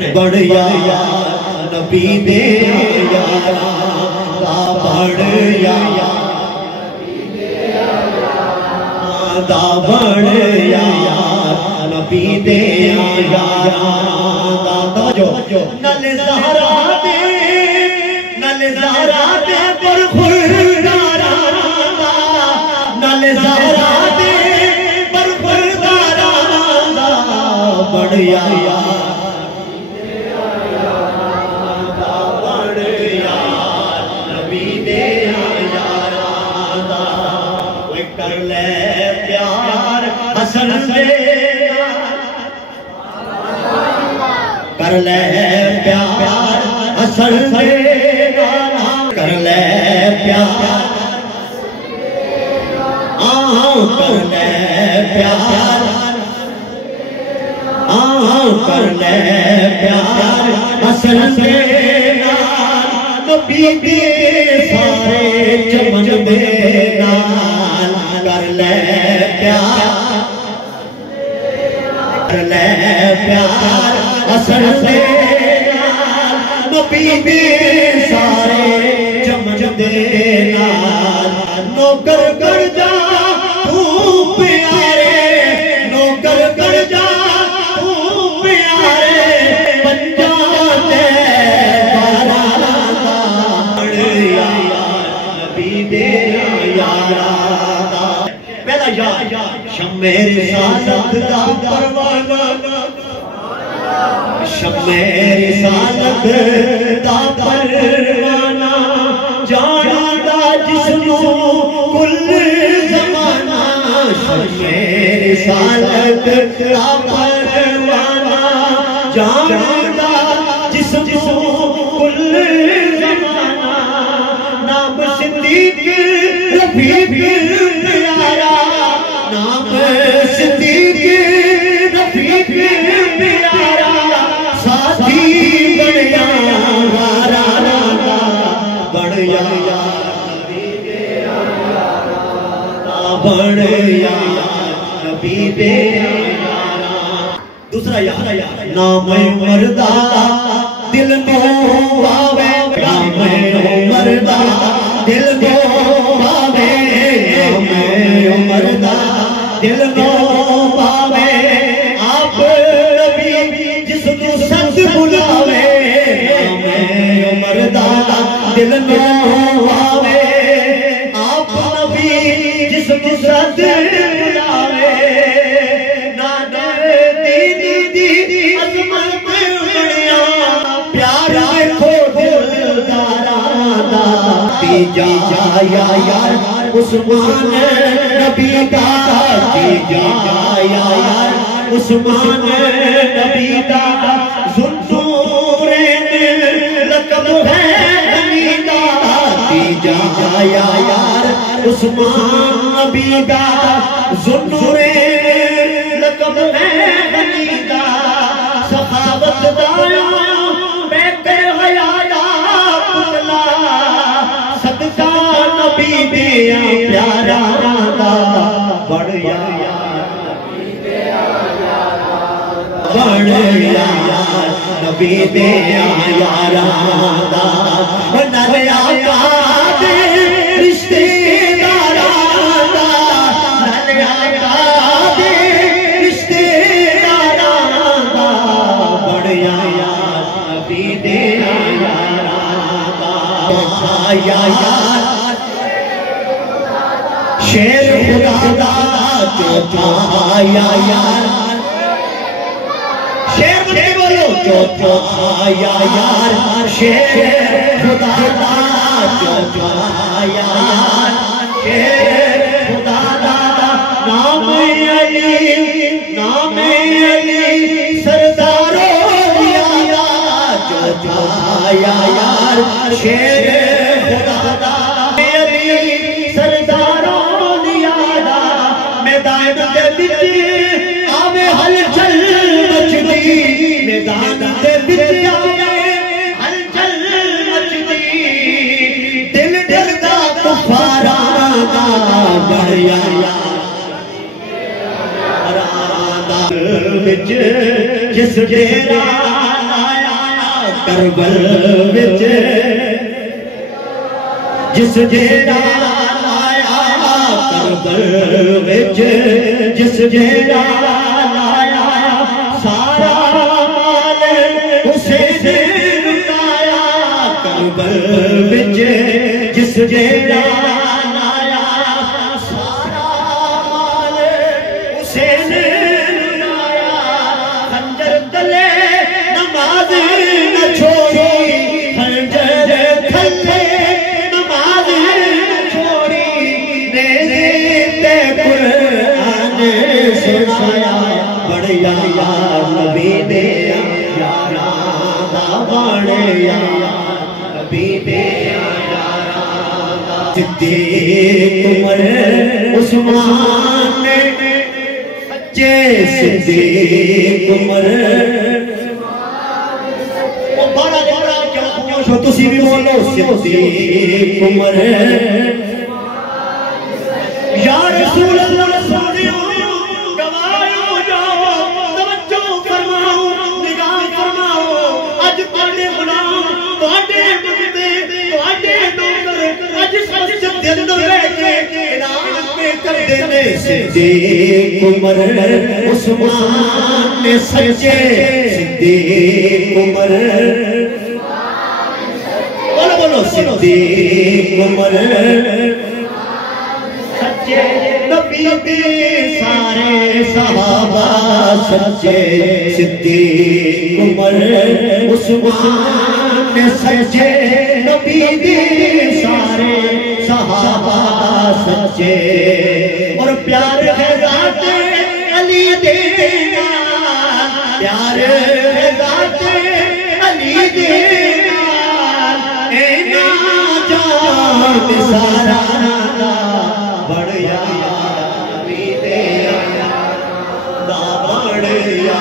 बढ़िया नबी दे यारा बढ़िया दा बढ़िया नबी दे यारा जो नल ज़हरा दे पर खुरदारा नल ज़हरा दे पर खुरदारा बढ़िया नबी दे यारा कर ले प्यार हसन से कर ले प्यार हसन से कर ले प्यार कर ले प्यार कर ले प्यार हसन से नबी दे सारे चमन दे नाल कर ले प्यार कर ले प्यार हसन से नबी दे सारे चमन दे नाल नौकर कर जा तू प्यारे नौकर कर जा तू प्यारे पंजाते नबी दे यारा पहला यार शम्मे रिसालत दा परवाना शम्मे रिसालत दा परवाना जाना जिस्मो कुल ज़माना शम्मे रिसालत दा परवाना जाना जिस्मो कुल ज़माना नाम सिद्दीक रफ़ीक प्यारा नाम सिद्दीक रफ़ीक प्यारा साथी बढ़िया वारा बढ़िया बढ़िया नबी दे दूसरा यार नाम मर्दा दिल को आवे नाम मर्दा दिल को आवे नाम मर्दा दिल को आवे आप नबी जिसको सच बुलावे नाम मर्दा दिल को आवे आप नबी जिसको सच बुलावे ना दी अजमत बढ़िया प्यार देखो दिलदारा दा जा यार उस्मान नबी का जा यार उस्मान नबी का ज़ुन्नूरे लक़ब है हमीदा जा यार उस्मान नबी का ज़ुन्नूरे लक़ब है हमीदा सखावत दाया बेकर हयाया पुतला सदका नबी दे प्यारा दा बढ़िया बढ़िया नबी दे यारा दा नर आका दे रिश्तेदारा दा नर आका दे रिश्तेदारा दा बढ़िया नबी दे यारा दा यार शेर खुदा दा चौथा यार शेर बने बोलो चौथा यार शेर खुदा दा चौथा यार शेर खुदा दा नाम अली सरदारो यारा चौथा यार शेर खुदा दा मैदान दे विच आवे हलचल मचदी मैदान दे विच आवे हलचल मचदी दिल दा कुफारा दा बढ़िया विच जिस डेरा करबल विच जिस जेड़ा लाया करबल विच जिस जेड़ा लाया सारा माल हुसैन लुटाया करबल विच जिस जेड़ा लाया सारा माल हुसैन लुटाया खंजर तले नमाज न छोड़ी खंजर थले नमाज न छोड़ी नेज़े कुरान सुनाया बड़िया नबी दे यारा दा बड़िया नबी दे यारा सिद्दीक उमर उस्मान सच्चे सिद्दीक उमर बड़ा बड़ा क्या हो तुसी भी बोलो सिद्दीक उमर या रसूल अल्लाह सुनियो गवायो जाओ तवज्जो फरमाओ निगाह फरमाओ अज तुहाडे गुलाम तुहाडे बंदे तुहाडे नौकर अज मस्जिद दे अंदर बैठ के ऐलान पे करदे ने सिद्दीक उमर उस्मान ने सच्चे सिद्दीक उमर बोलो बोलो सिद्दीक उमर सच्चे नबी दे सारे सहाबा सच्चे सिद्दीक उमर उस्मान ने सच्चे नबी दे सारे सहाबा सच्चे और प्यार है ज़ात अली दे प्यार है ज़ात अली दे ना जान सारा बड़िया नबी दे दा बड़िया